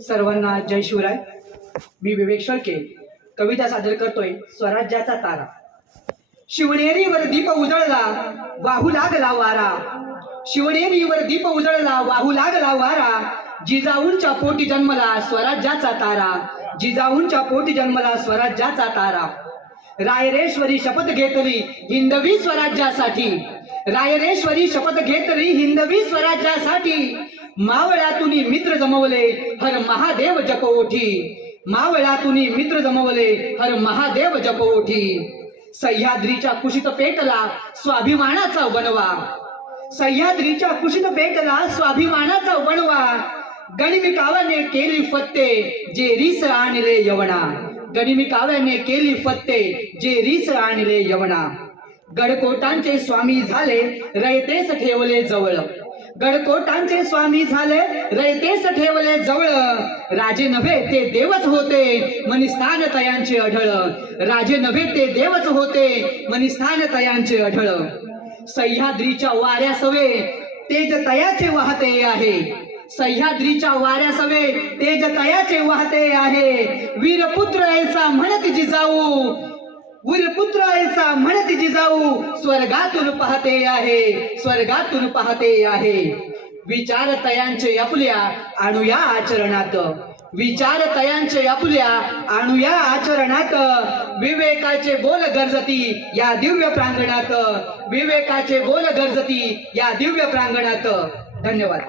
सर्वांना जय शिवराय. मी विवेक शेळके. कविता सादर करतोय स्वराज्याचा तारा. शिवनेरीवर दीप उजळला वाहू लागला वारा. शिवनेरीवर दीप उजळला वाहू लागला वारा. जिजाऊंच्या पोटी जन्मला स्वराज्याचा तारा. जिजाऊंच्या पोटी जन्मला स्वराज्याचा तारा. रायरेश्वरी शपथ घेतली हिंदवी स्वराज्यासाठी. रायरेश्वरी शपथ घेतली हिंदवी स्वराज्यासाठी. मावळातून मित्र जमवले हर महादेव जपओठी मावळातून मित्र जमवले हर महादेव जपओठी सह्याद्रीच्या कुशीत पेटला स्वाभिमानाचा बनवा सह्याद्रीच्या कुशीत पेटला स्वाभिमानाचा बनवा गणिमी काव्याने केली फत्ते जे रीस आणले यवना. गणिमी काव्याने केली फत्ते जे रीस आणले यवना. गडकोटांचे स्वामी झाले रयतेस ठेवले जवळ. गडकोटांचे स्वामी झाले रयतेस ठेवले जवळ. राजे नव्हे ते देवच होते मनिस्थान तयांचे अढळ. राजे नव्हे ते देवच होते मनिस्थान तयांचे अढळ. सह्याद्रीच्या वाऱ्या सवे तेज तयाचे वाहते आहे. सह्याद्रीच्या वाऱ्या सवे तेज तयाचे वाहते आहे. वीरपुत्र ऐसा म्हणत जिजाऊ वीरपुत्र आता म्हणत जिजाऊ स्वर्गातून पाहते आहे स्वर्गातून पाहते आहे. विचार तयांचे आपल्या आणूया आचरणात. विचार तयांचे आपल्या आणूया आचरणात. विवेकाचे बोल गरजती या दिव्य प्रांगणात. विवेकाचे बोल गरजती या दिव्य प्रांगणात. धन्यवाद.